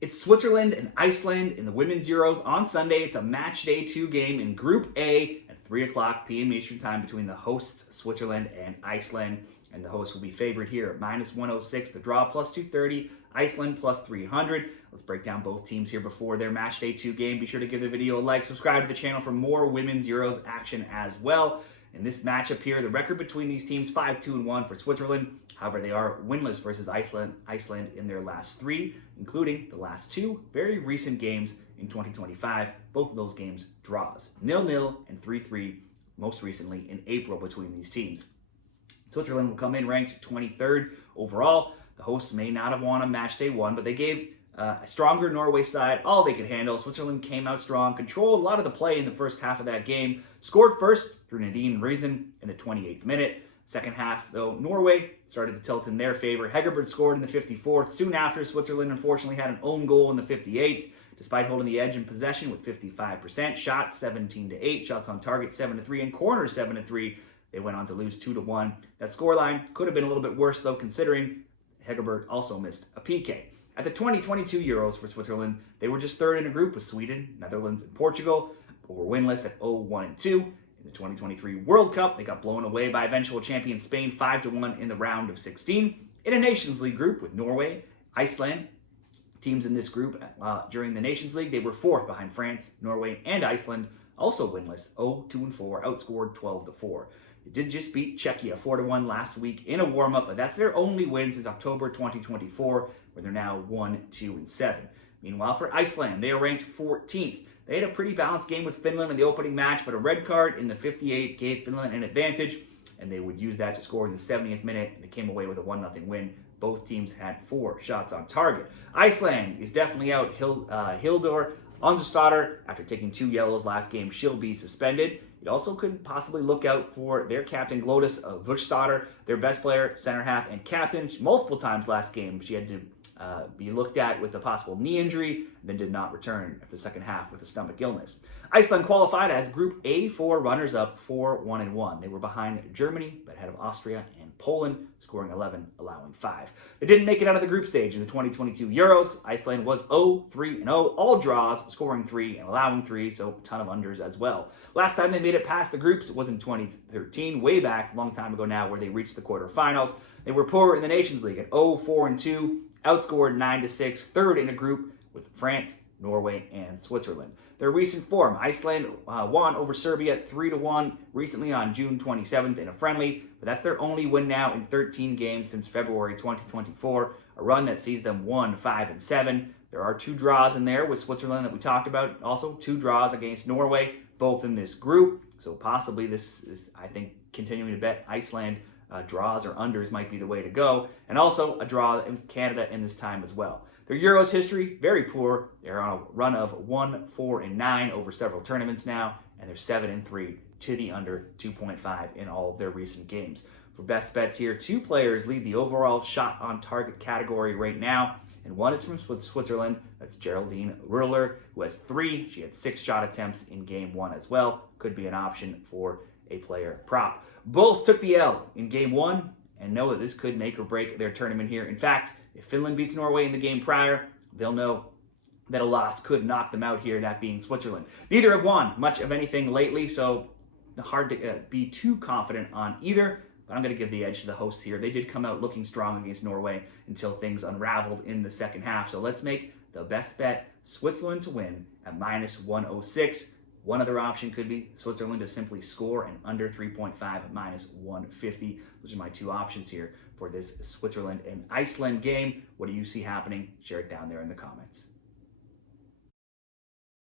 It's Switzerland and Iceland in the Women's Euros on Sunday. It's a match day 2 game in Group A at 3 o'clock p.m. Eastern Time between the hosts Switzerland and Iceland. And the hosts will be favored here at -106, the draw +230, Iceland +300. Let's break down both teams here before their match day 2 game. Be sure to give the video a like, subscribe to the channel for more Women's Euros action as well. In this matchup here, the record between these teams, 5-2-1 for Switzerland. However, they are winless versus Iceland in their last 3, including the last 2 very recent games in 2025. Both of those games draws, 0-0 and 3-3, most recently in April between these teams. Switzerland will come in ranked 23rd overall. The hosts may not have won on match day 1, but they gave a stronger Norway side all they could handle. Switzerland came out strong, controlled a lot of the play in the first half of that game, scored first through Nadine Riesen in the 28th minute. Second half, though, Norway started to tilt in their favor. Hegerberg scored in the 54th. Soon after, Switzerland unfortunately had an own goal in the 58th. Despite holding the edge in possession with 55%, shots 17-8, shots on target 7-3, and corners 7-3, they went on to lose 2-1. That scoreline could have been a little bit worse, though, considering Hegerberg also missed a PK. At the 2022 Euros for Switzerland, they were just third in a group with Sweden, Netherlands, and Portugal, but were winless at 0-1-2. In the 2023 World Cup, they got blown away by eventual champion Spain 5-1 in the round of 16. In a Nations League group with Norway, Iceland, teams in this group during the Nations League, they were 4th behind France, Norway, and Iceland, also winless, 0-2-4, outscored 12-4. They did just beat Czechia 4-1 last week in a warm-up, but that's their only win since October 2024, where they're now 1-2-7. Meanwhile, for Iceland, they are ranked 14th. They had a pretty balanced game with Finland in the opening match, but a red card in the 58th gave Finland an advantage, and they would use that to score in the 70th minute, and they came away with a 1-0 win. Both teams had 4 shots on target. Iceland is definitely out. Hildur Andrésdóttir, after taking 2 yellows last game, she'll be suspended. It also could possibly look out for their captain, Glódis Vursdóttir, their best player, center half, and captain. Multiple times last game, she had to be looked at with a possible knee injury, and then did not return after the second half with a stomach illness. Iceland qualified as Group A4 runners-up 4-1-1. They were behind Germany, but ahead of Austria and Poland, scoring 11, allowing 5. They didn't make it out of the group stage in the 2022 Euros. Iceland was 0-3-0, all draws, scoring 3 and allowing 3, so a ton of unders as well. Last time they made it past the groups was in 2013, way back, a long time ago now, where they reached the quarterfinals. They were poor in the Nations League at 0-4-2, outscored 9-6, third in a group with France, Norway, and Switzerland. Their recent form, Iceland won over Serbia 3-1 recently on June 27th in a friendly, but that's their only win now in 13 games since February 2024, a run that sees them 1-5-7. There are 2 draws in there with Switzerland that we talked about, also 2 draws against Norway, both in this group, so possibly this is, I think, continuing to bet Iceland draws or unders might be the way to go, and also a draw in Canada in this time as well. Their Euros history, very poor. They're on a run of 1-4-9 over several tournaments now, and they're 7-3 to the under 2.5 in all of their recent games. For best bets here, 2 players lead the overall shot on target category right now, and one is from Switzerland. That's Geraldine Rühler, who has 3. She had 6 shot attempts in game 1 as well. Could be an option for a player prop. Both took the L in game 1 and know that this could make or break their tournament here. In fact, if Finland beats Norway in the game prior, they'll know that a loss could knock them out here, that being Switzerland. Neither have won much of anything lately, so hard to be too confident on either, but I'm going to give the edge to the hosts here. They did come out looking strong against Norway until things unraveled in the second half. So let's make the best bet Switzerland to win at -106. One other option could be Switzerland to simply score and under 3.5 at -150. Those are my 2 options here for this Switzerland and Iceland game. What do you see happening? Share it down there in the comments.